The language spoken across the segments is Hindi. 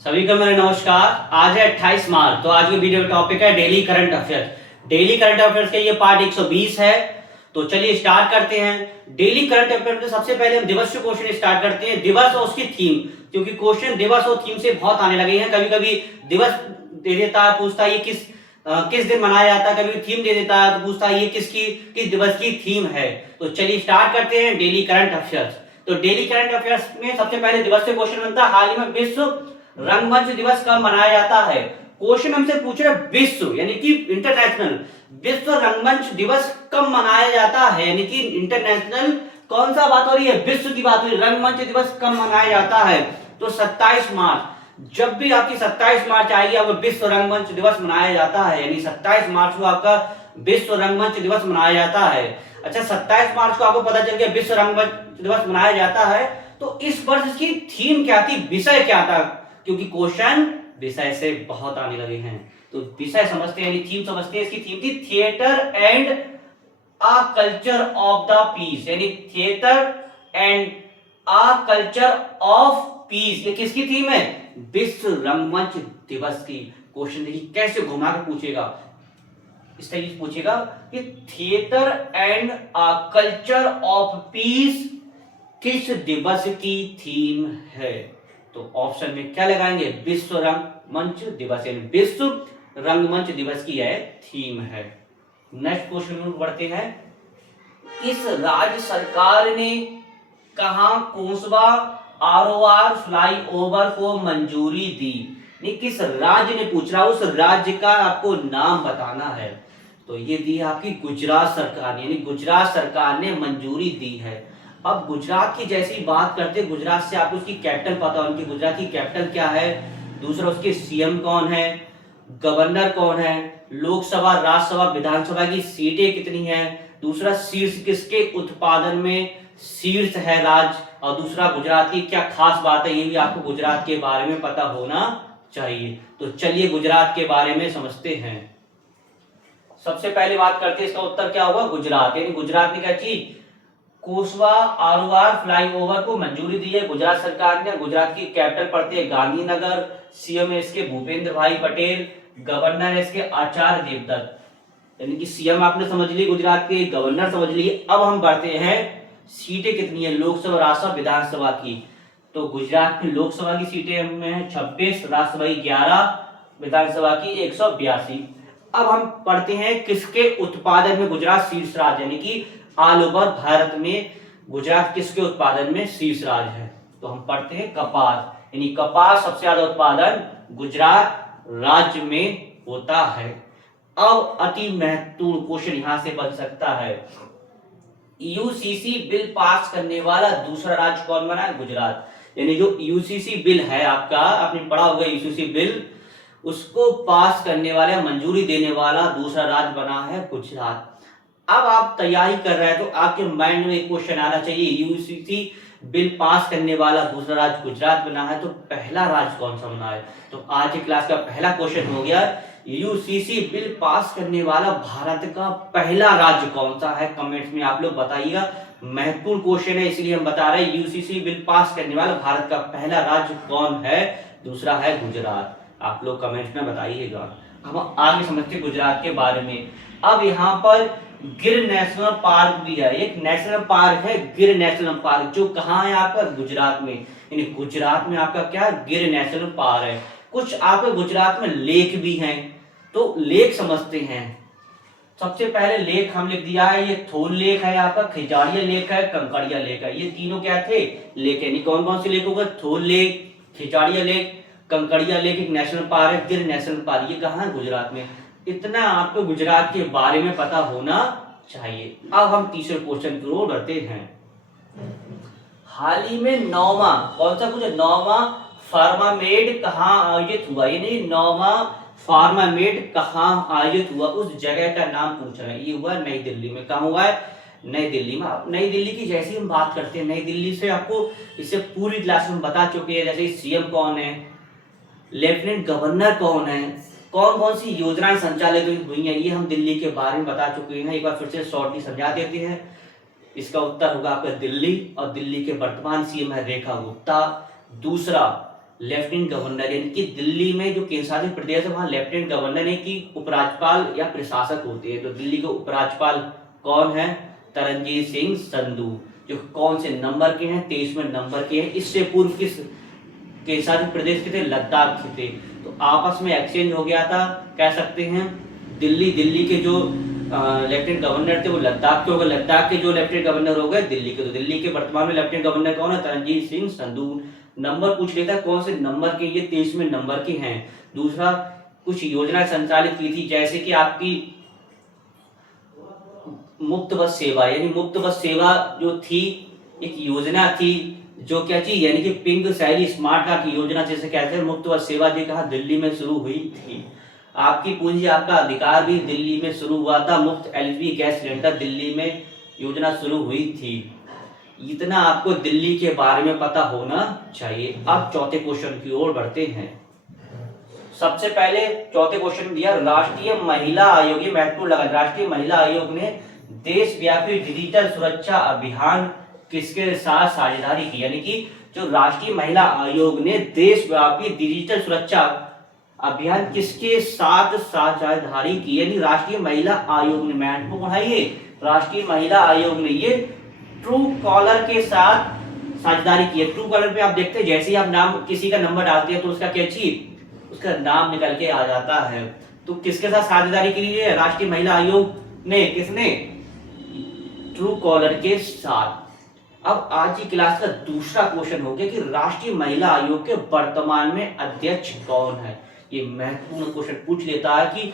सभी को मेरा नमस्कार। आज है 28 मार्च। तो आज के वीडियो का टॉपिक है daily current affairs. Daily current affairs के ये पार्ट 120 है। तो चलिए स्टार्ट करते हैं। डेली करंट अफेयर्स में सबसे पहले हम दिवस से क्वेश्चन स्टार्ट करते हैं, दिवस और उसकी थीम, क्योंकि क्वेश्चन दिवस और थीम से बहुत आने लगे हैं। कभी कभी दिवस दे देता है, पूछता है ये किस दिन मनाया जाता है, कभी थीम दे देता है तो पूछता है ये किस दिवस की थीम है। तो चलिए स्टार्ट करते हैं डेली करंट अफेयर्स। तो डेली करंट अफेयर्स में सबसे पहले दिवस से क्वेश्चन बनता है, हाल ही में विश्व रंगमंच दिवस कब मनाया जाता है। क्वेश्चन हमसे पूछ रहे विश्व यानी कि इंटरनेशनल, विश्व रंगमंच दिवस कब मनाया जाता है, यानी कि इंटरनेशनल कौन सा बात हो रही है, विश्व की बात हो रही है। रंगमंच दिवस कब मनाया जाता है तो 27 मार्च। जब भी आपकी 27 मार्च आएगी आपको विश्व रंगमंच दिवस मनाया जाता है, यानी 27 मार्च को आपका विश्व रंगमंच दिवस मनाया जाता है। अच्छा, 27 मार्च को आपको पता चल गया विश्व रंगमंच दिवस मनाया जाता है, तो इस वर्ष की थीम क्या थी, विषय क्या था, क्योंकि क्वेश्चन विषय से बहुत आने लगे हैं। तो विषय समझते हैं, थीम समझते हैं। इसकी थीम थी theatre and a culture of the peace, यानी theatre and a culture of peace. ये किसकी थीम है, विश्व रंगमंच दिवस की। क्वेश्चन देखिए कैसे घुमा के पूछेगा, इस तरीके से पूछेगा कि theatre and a culture of piece किस दिवस की थीम है। तो ऑप्शन में क्या लगाएंगे, विश्व रंगमंच दिवस, यानी विश्व रंगमंच दिवस की है थीम है। नेक्स्ट क्वेश्चन में बढ़ते हैं, किस राज्य सरकार ने कहां कोसवा आरओआर फ्लाईओवर को मंजूरी दी। नहीं, किस राज्य ने पूछ रहा, उस राज्य का आपको नाम बताना है। तो ये दी है आपकी गुजरात सरकार ने, यानी गुजरात सरकार ने मंजूरी दी है। अब गुजरात की जैसी बात करते हैं, गुजरात से आपको उसकी कैपिटल पता हो, उनकी गुजरात की कैपिटल क्या है, दूसरा उसके सीएम कौन है, गवर्नर कौन है, लोकसभा राज्यसभा विधानसभा की सीटें कितनी है, दूसरा शीर्ष किसके उत्पादन में शीर्ष है राज्य, और दूसरा गुजरात की क्या खास बात है, ये भी आपको गुजरात के बारे में पता होना चाहिए। तो चलिए गुजरात के बारे में समझते हैं। सबसे पहले बात करते हैं, इसका उत्तर क्या होगा, गुजरात। यानी गुजरात ने क्या चीज, कोसवा आरओआर फ्लाईओवर को मंजूरी दी है गुजरात सरकार ने। गुजरात की कैपिटल पड़ती है गांधीनगर, सीएम है इसके भूपेंद्र भाई पटेल, गवर्नर है इसके आचार्य देवव्रत। यानी कि सीएम आपने समझ ली गुजरात के, गवर्नर समझ लिए। अब हम बढ़ते हैं, सीटें कितनी है लोकसभा राज्यसभा विधानसभा की। तो गुजरात में लोकसभा की सीटें में 26, राज्यसभा की 11, विधानसभा की 182। अब हम पढ़ते हैं किसके उत्पादन में गुजरात शीर्ष राज्य, यानी कि ऑल ओवर भारत में गुजरात किसके उत्पादन में शीर्ष राज्य है। तो हम पढ़ते हैं कपास, यानी कपास सबसे ज्यादा उत्पादन गुजरात राज्य में होता है। अब अति महत्वपूर्ण क्वेश्चन यहां से बन सकता है, यूसीसी बिल पास करने वाला दूसरा राज्य कौन बना है, गुजरात। यानी जो यूसीसी बिल है आपका, आपने पढ़ा होगा यूसीसी बिल, उसको पास करने वाला, मंजूरी देने वाला दूसरा राज्य बना है गुजरात। अब आप तैयारी कर रहे हैं तो आपके माइंड में एक क्वेश्चन आना चाहिए, यूसीसी बिल पास करने वाला दूसरा राज्य गुजरात बना है, तो पहला राज्य कौन सा बना है। तो आज की क्लास का पहला क्वेश्चन हो गया, यूसीसी बिल पास करने वाला भारत का पहला राज्य कौन सा है। कमेंट्स में आप लोग बताइएगा, महत्वपूर्ण क्वेश्चन है इसलिए हम बता रहे हैं, यूसीसी बिल पास करने वाला भारत का पहला राज्य कौन है, दूसरा है गुजरात। आप लोग कमेंट्स में बताइएगा। हम आगे समझते हैं गुजरात के बारे में। अब यहाँ पर गिर नेशनल पार्क भी है, एक नेशनल पार्क है गिर नेशनल पार्क, जो कहाँ है आपका, गुजरात में। यानी गुजरात में आपका क्या, गिर नेशनल पार्क है। कुछ आपके गुजरात में लेक भी हैं, तो लेक समझते हैं। सबसे पहले लेक हम लिख दिया है, ये थोल लेक है आपका, खिजाड़िया लेक है, कंकड़िया लेक है। ये तीनों क्या थे, लेक है। कौन कौन से लेक होगा, थोल lake, Khijadia lake, Kankaria lake. एक नेशनल पार्क है गिर नेशनल पार्क, ये कहाँ है, गुजरात में। इतना आपको गुजरात के बारे में पता होना चाहिए। अब हम तीसरे क्वेश्चन की ओर बढ़ते हैं। हाल ही में 9वां कौन सा कुछ, 9वां फार्मामेड कहाँ आयोजित हुआ, यानी 9वां फार्मामेड कहाँ आयोजित हुआ, उस जगह का नाम पूछ रहे हैं। ये हुआ नई दिल्ली में। कहाँ हुआ है, नई दिल्ली में। नई दिल्ली की जैसे हम बात करते हैं, नई दिल्ली से आपको इससे पूरी क्लास में बता चुके हैं, जैसे सीएम कौन है, लेफ्टिनेंट गवर्नर कौन है, कौन कौन सी योजनाएं संचालित हुई हैं, ये हम दिल्ली के बारे में बता चुके हैं। एक बार फिर से शॉर्टली समझा देते हैं। इसका उत्तर होगा आपका दिल्ली, और दिल्ली के वर्तमान सीएम है रेखा गुप्ता। दूसरा लेफ्टिनेंट गवर्नर, यानी कि दिल्ली में जो केंद्र शासित प्रदेश है वहां लेफ्टिनेंट गवर्नर है कि उपराज्यपाल या प्रशासक होते हैं। तो दिल्ली के उपराज्यपाल कौन है? तरनजीत सिंह संधू, जो कौन से नंबर के हैं? 23वें नंबर के हैं। इससे पूर्व किस केंद्र शासित प्रदेश के थे? लद्दाख के थे। तो आपस में एक्सचेंज हो गया था, कह सकते हैं। दिल्ली के जो लेफ्टिनेंट गवर्नर थे वो लद्दाख के हो गए, लद्दाख के जो लेफ्टिनेंट गवर्नर हो गए दिल्ली के। तो दिल्ली के वर्तमान में लेफ्टिनेंट गवर्नर कौन है? तरनजीत सिंह संधू। नंबर पूछ लेता है कौन से नंबर के? ये 23वें नंबर के हैं। दूसरा, कुछ योजना संचालित की थी, जैसे कि आपकी मुफ्त बस सेवा, यानी मुफ्त बस सेवा जो थी एक योजना थी, जो क्या थी? यानी कि पिंक शहरी स्मार्ट कार्ड की योजना जैसे कहते हैं, मुफ्त बस सेवा जी कहा दिल्ली में शुरू हुई थी। आपकी पूंजी आपका अधिकार भी दिल्ली में शुरू हुआ था। मुफ्त एलपीजी गैस सिलेंडर दिल्ली में योजना शुरू हुई थी। इतना आपको दिल्ली के बारे में पता होना चाहिए। अब चौथे क्वेश्चन की ओर बढ़ते हैं। सबसे पहले चौथे क्वेश्चन दिया, राष्ट्रीय महिला आयोग, ये महत्वपूर्ण लगा। राष्ट्रीय महिला आयोग ने देशव्यापी डिजिटल सुरक्षा अभियान किसके साथ साझेदारी की? यानी कि जो राष्ट्रीय महिला आयोग ने देशव्यापी डिजिटल सुरक्षा अभियान किसके साथ साझेदारी की? यानी राष्ट्रीय महिला आयोग ने, महत्वपूर्ण है ये, राष्ट्रीय महिला आयोग ने ये ट्रू कॉलर के साथ साझेदारी की है। ट्रू कॉलर पे आप देखते हैं जैसे ही आप नाम किसी का नंबर डालते हैं तो उसका क्या चीज, उसका नाम निकल के आ जाता है। तो किसके साथ साझेदारी की है? राष्ट्रीय महिला आयोग ने। किसने? ट्रू कॉलर के साथ। अब आज की क्लास का दूसरा क्वेश्चन हो गया कि राष्ट्रीय महिला आयोग के वर्तमान में अध्यक्ष कौन है? ये महत्वपूर्ण क्वेश्चन पूछ लेता है कि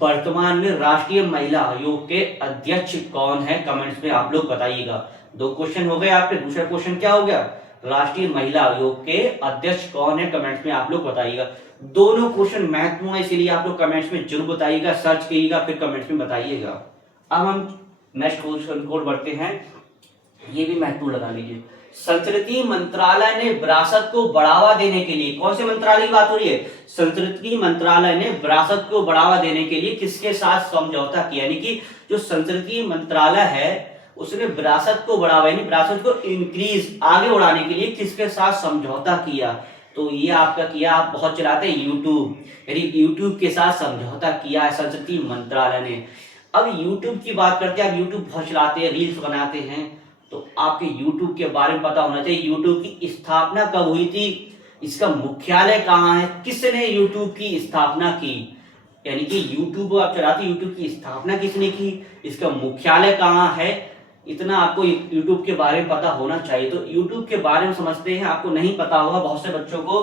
वर्तमान में राष्ट्रीय महिला आयोग के अध्यक्ष कौन है? कमेंट्स में आप लोग बताइएगा। दो क्वेश्चन हो गए आपके। दूसरा क्वेश्चन क्या हो गया? राष्ट्रीय महिला आयोग के अध्यक्ष कौन है? कमेंट्स में आप लोग बताइएगा। दोनों क्वेश्चन महत्वपूर्ण है, इसीलिए आप लोग कमेंट्स में जरूर बताइएगा, सर्च कीजिएगा, फिर कमेंट्स में बताइएगा। अब हम नेक्स्ट क्वेश्चन को बढ़ते हैं। ये भी महत्वपूर्ण लगा लीजिए। संस्कृति मंत्रालय ने विरासत को बढ़ावा देने के लिए, कौन से मंत्रालय की बात हो रही है? संस्कृति मंत्रालय ने विरासत को बढ़ावा देने के लिए किसके साथ समझौता किया? यानी कि जो संस्कृति मंत्रालय है उसने विरासत को बढ़ावा, यानी विरासत को इंक्रीज, आगे बढ़ाने के लिए किसके साथ समझौता किया? तो ये आपका किया, आप बहुत चलाते हैं यूट्यूब, यानी यूट्यूब के साथ समझौता किया है संस्कृति मंत्रालय ने। अब यूट्यूब की बात करते हैं, आप यूट्यूब बहुत चलाते हैं, रील्स बनाते हैं, तो आपके यूट्यूब के बारे में पता होना चाहिए। यूट्यूब की स्थापना कब हुई थी? इसका मुख्यालय कहाँ है? किसने यूट्यूब की स्थापना की? यानी कि यूट्यूब आप चलाते, यूट्यूब की स्थापना किसने की? इसका मुख्यालय कहाँ है? इतना आपको यूट्यूब के बारे में पता होना चाहिए। तो यूट्यूब के बारे में समझते हैं, आपको नहीं पता होगा बहुत से बच्चों को।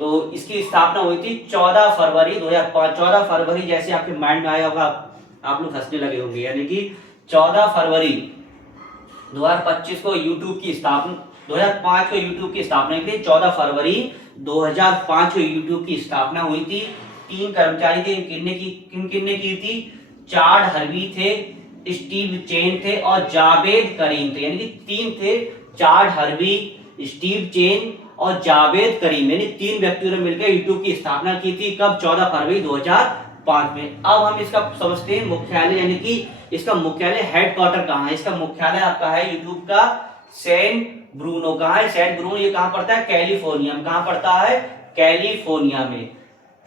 तो इसकी स्थापना हुई थी 14 फरवरी 2005। 14 फरवरी जैसे आपके माइंड में आया होगा, आप लोग हंसने लगे होंगे। यानी कि 14 फरवरी 2025 को यूट्यूब की स्थापना, 2005 को यूट्यूब की स्थापना की थी। 14 फरवरी 2005 को यूट्यूब की स्थापना हुई थी। 3 कर्मचारी थे, किन ने की थी? चाड हर्वी थे, स्टीव चेन थे और जावेद करीम थे। यानी कि 3 थे, चाड हर्वी, स्टीव चेन और जावेद करीम, यानी 3 व्यक्तियों ने मिलकर यूट्यूब की स्थापना की थी। कब? 14 फरवरी 2005 में। अब हम इसका समझते हैं मुख्यालय, यानी कि इसका मुख्यालय, हेडक्वार्टर कहाँ है? इसका मुख्यालय आपका है यूट्यूब का सैन ब्रूनो। कहाँ है सैन ब्रूनो? ये कहाँ पड़ता है? कैलिफोर्निया में। कहाँ पड़ता है? कैलिफोर्निया में।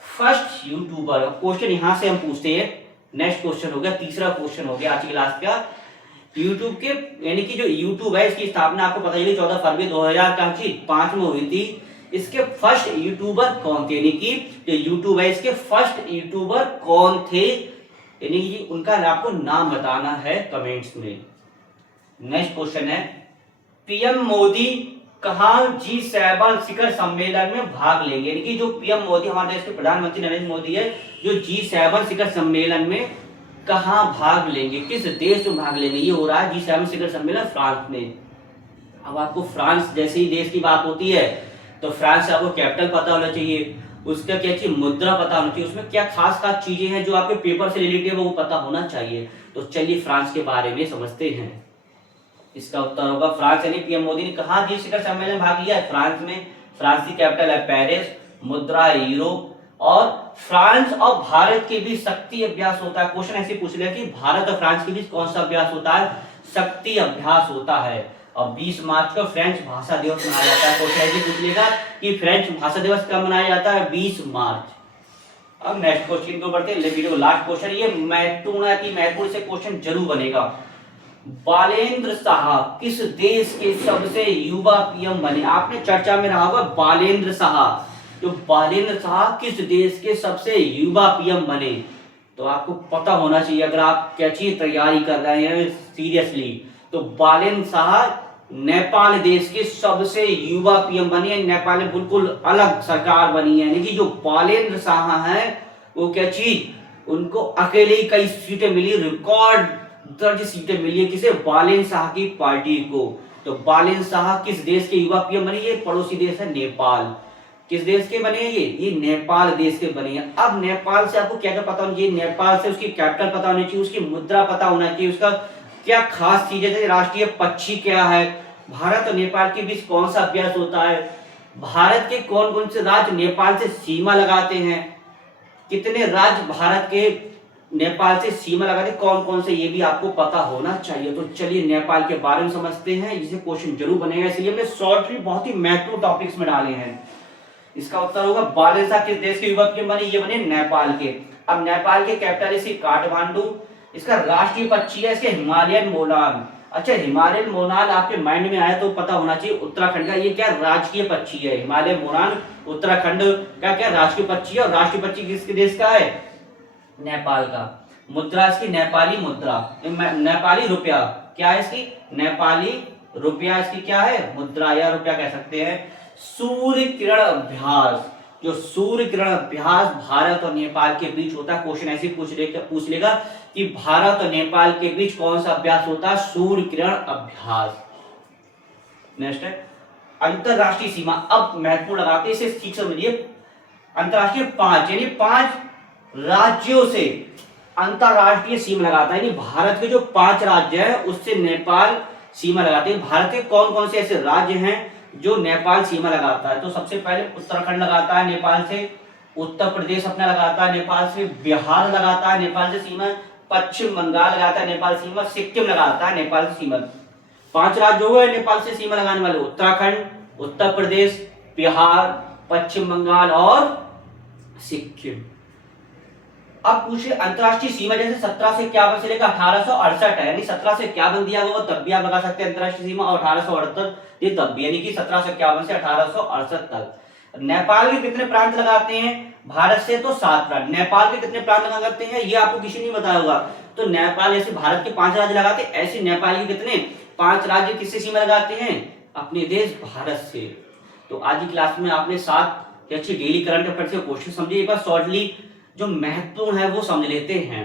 फर्स्ट यूट्यूबर, क्वेश्चन यहां से हम पूछते हैं। नेक्स्ट क्वेश्चन हो गया, तीसरा क्वेश्चन हो गया आज की क्लास का। यूट्यूब के, यानी कि जो यूट्यूब है इसकी स्थापना आपको पता चली 14 फरवरी 2005 में हुई थी। इसके फर्स्ट यूट्यूबर कौन थे? यानी कि जो यूट्यूब है इसके फर्स्ट यूट्यूबर कौन थे? यानी कि उनका आपको नाम बताना है कमेंट्स में। नेक्स्ट क्वेश्चन है, पीएम मोदी कहां G7 शिखर सम्मेलन में भाग लेंगे? यानी कि जो पीएम मोदी, हमारे देश के प्रधानमंत्री नरेंद्र मोदी है, जो G7 शिखर सम्मेलन में कहां भाग लेंगे, किस देश में भाग लेंगे? ये हो रहा है G7 शिखर सम्मेलन फ्रांस में। अब आपको फ्रांस जैसे ही देश की बात होती है तो फ्रांस से आपको कैपिटल पता होना चाहिए, उसका क्या चाहिए? मुद्रा पता होना चाहिए, उसमें क्या खास खास चीजें हैं जो आपके पेपर से रिलेटेड है वो पता होना चाहिए। तो चलिए फ्रांस के बारे में समझते हैं। इसका उत्तर होगा फ्रांस, यानी पीएम मोदी ने कहा जी शिखर सम्मेलन में भाग लिया है? फ्रांस में। फ्रांस की कैपिटल है पेरिस, मुद्रा है यूरो, और फ्रांस और भारत के बीच शक्ति अभ्यास होता है। क्वेश्चन ऐसे पूछ लिया कि भारत और फ्रांस के बीच कौन सा अभ्यास होता है? शक्ति अभ्यास होता है। और 20 मार्च को फ्रेंच भाषा दिवस मनाया जाता है। क्वेश्चन ऐसे पूछ लेगा कि फ्रेंच भाषा दिवस कब मनाया जाता है? 20 मार्च। अब नेक्स्ट क्वेश्चन को बढ़ते हैं, वीडियो लास्ट क्वेश्चन, ये महत्वपूर्ण से क्वेश्चन जरूर बनेगा। बालेंद्र शाह किस देश के सबसे युवा पीएम बने? आपने चर्चा में रहा होगा बालेंद्र शाह, जो बालेंद्र शाह किस देश के सबसे युवा पीएम बने? तो आपको पता होना चाहिए अगर आप क्या चीज तैयारी कर रहे हैं सीरियसली। तो बालेंद्र शाह नेपाल देश के सबसे युवा पीएम बनी है। नेपाल में बिल्कुल अलग सरकार बनी है, यानी कि जो बालेंद्र शाह हैं वो क्या चीज, उनको अकेले ही कई सीटें मिली, रिकॉर्ड दर्ज सीटें मिली है किसे? बालेंद्र शाह की पार्टी को। तो बालेंद्र शाह किस देश के युवा पीएम बनी? ये पड़ोसी देश है नेपाल। किस देश के बने हैं ये नेपाल देश के बने हैं। अब नेपाल से आपको क्या क्या पता होना चाहिए? नेपाल से उसकी कैपिटल पता होनी चाहिए, उसकी मुद्रा पता होना चाहिए, उसका क्या खास चीजें, जैसे राष्ट्रीय पक्षी क्या है, भारत और नेपाल के बीच कौन सा अभ्यास होता है, भारत के कौन कौन से राज्य नेपाल से सीमा लगाते हैं, कितने राज्य भारत के नेपाल से सीमा लगाते, कौन कौन से, ये भी आपको पता होना चाहिए। तो चलिए नेपाल के बारे में समझते हैं, जिसे क्वेश्चन जरूर बनेगा, इसलिए हमने शॉर्ट भी बहुत ही महत्वपूर्ण टॉपिक्स में डाले हैं। इसका उत्तर होगा बालेंद्र शाह किस देश के युवा पीएम बने? ये बने नेपाल के। अब नेपाल के कैपिटल इसकी काठमांडू, इसका राष्ट्रीय पक्षी है इसके हिमालयन मोनाल। अच्छा, हिमालयन मोनाल आपके माइंड में आया तो पता होना चाहिए उत्तराखंड का ये क्या राजकीय पक्षी है। हिमालयन मोनाल उत्तराखंड का क्या राष्ट्रीय पक्षी है, और राष्ट्रीय पक्षी किसके देश का है? नेपाल का। मुद्रा इसकी नेपाली मुद्रा, नेपाली रुपया, क्या है इसकी? नेपाली रुपया इसकी क्या है? मुद्रा या रुपया कह सकते हैं। सूर्य किरण अभ्यास, जो सूर्य किरण अभ्यास भारत और नेपाल के बीच होता है। क्वेश्चन ऐसे पूछ लेगा कि भारत और नेपाल के बीच कौन सा अभ्यास होता है? सूर्य किरण अभ्यास। नेक्स्ट है अंतरराष्ट्रीय सीमा। अब महत्वपूर्ण लगाते हैं, इसे ठीक समझिए। अंतरराष्ट्रीय 5 यानी 5 राज्यों से अंतरराष्ट्रीय सीमा लगाता है, यानी भारत के जो 5 राज्य है उससे नेपाल सीमा लगाते हैं। भारत के कौन कौन से ऐसे राज्य हैं जो नेपाल सीमा लगाता है? तो सबसे पहले उत्तराखंड लगाता है नेपाल से, उत्तर प्रदेश अपना लगाता है नेपाल से, बिहार लगाता है नेपाल से सीमा, पश्चिम बंगाल लगाता है नेपाल सीमा, सिक्किम लगाता है नेपाल से सीमा। 5 राज्य हो गए नेपाल से सीमा लगाने वाले, उत्तराखंड, उत्तर प्रदेश, बिहार, पश्चिम बंगाल और सिक्किम। अब पूछे अंतरराष्ट्रीय सीमा, जैसे 17 से 51 से लेकर 1868 है, यानी 17 से 51 दिया गया तब भी आप लगा सकते हैं अंतरराष्ट्रीय सीमा, और 1868 ये तब भी, यानी कि 17 से 51 से 1868 तक। नेपाल के कितने प्रांत लगाते हैं? भारत से तो 7 प्रांत। नेपाल के कितने प्रांत लगा करते हैं ये आपको किसी ने बताया होगा। तो नेपाल ऐसे भारत के 5 राज्य लगाते, ऐसे नेपाल के कितने 5 राज्य किससे सीमा लगाते हैं? अपने देश भारत से। तो आज की क्लास में आपने 7 अच्छी डेली करंट अफेयर से क्वेश्चन समझे। एक बार शॉर्टली जो महत्वपूर्ण है वो समझ लेते हैं।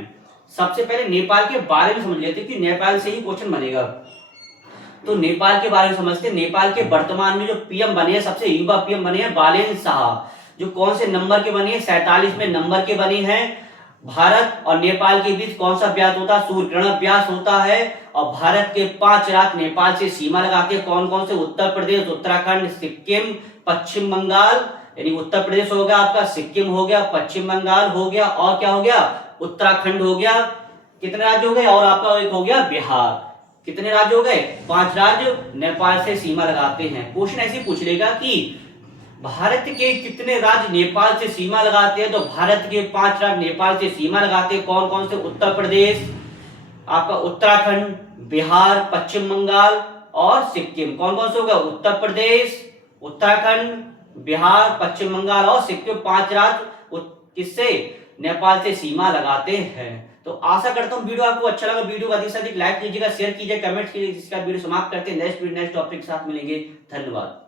सबसे पहले नेपाल के बारे में समझ लेते हैं कि नेपाल से ही क्वेश्चन बनेगा। तो नेपाल के बारे में समझते हैं। नेपाल के वर्तमान में जो पीएम बने हैं, सबसे युवा पीएम बने हैं बालेंद्र शाह, जो कौन से नंबर के बने हैं? 47वें नंबर के बने हैं। भारत और नेपाल के बीच कौन सा अभ्यास होता है? सूर्य किरण अभ्यास होता है। और भारत के 5 राज्य नेपाल से सीमा लगाते हैं, कौन कौन से? उत्तर प्रदेश, उत्तराखंड, सिक्किम, पश्चिम बंगाल, यानी उत्तर प्रदेश हो गया आपका, सिक्किम हो गया, पश्चिम बंगाल हो गया, और क्या हो गया? उत्तराखंड हो गया। कितने राज्य हो गए? और आपका एक हो गया बिहार। कितने राज्य हो गए? 5 राज्य नेपाल से सीमा लगाते हैं। क्वेश्चन ऐसे पूछ लेगा कि भारत के कितने राज्य नेपाल से सीमा लगाते हैं? तो भारत के 5 राज्य नेपाल से सीमा लगाते हैं, कौन कौन से? उत्तर प्रदेश, आपका उत्तराखंड, बिहार, पश्चिम बंगाल और सिक्किम। कौन कौन से होगा? उत्तर प्रदेश, उत्तराखंड, बिहार, पश्चिम बंगाल और सिक्किम, 5 राज्य किससे? नेपाल से सीमा लगाते हैं। तो आशा करता हूं वीडियो आपको अच्छा लगा। वीडियो को अधिक से अधिक लाइक कीजिएगा, शेयर कीजिए, कमेंट कीजिए। इसका वीडियो समाप्त करते हैं। नेक्स्ट टॉपिक के साथ मिलेंगे। धन्यवाद।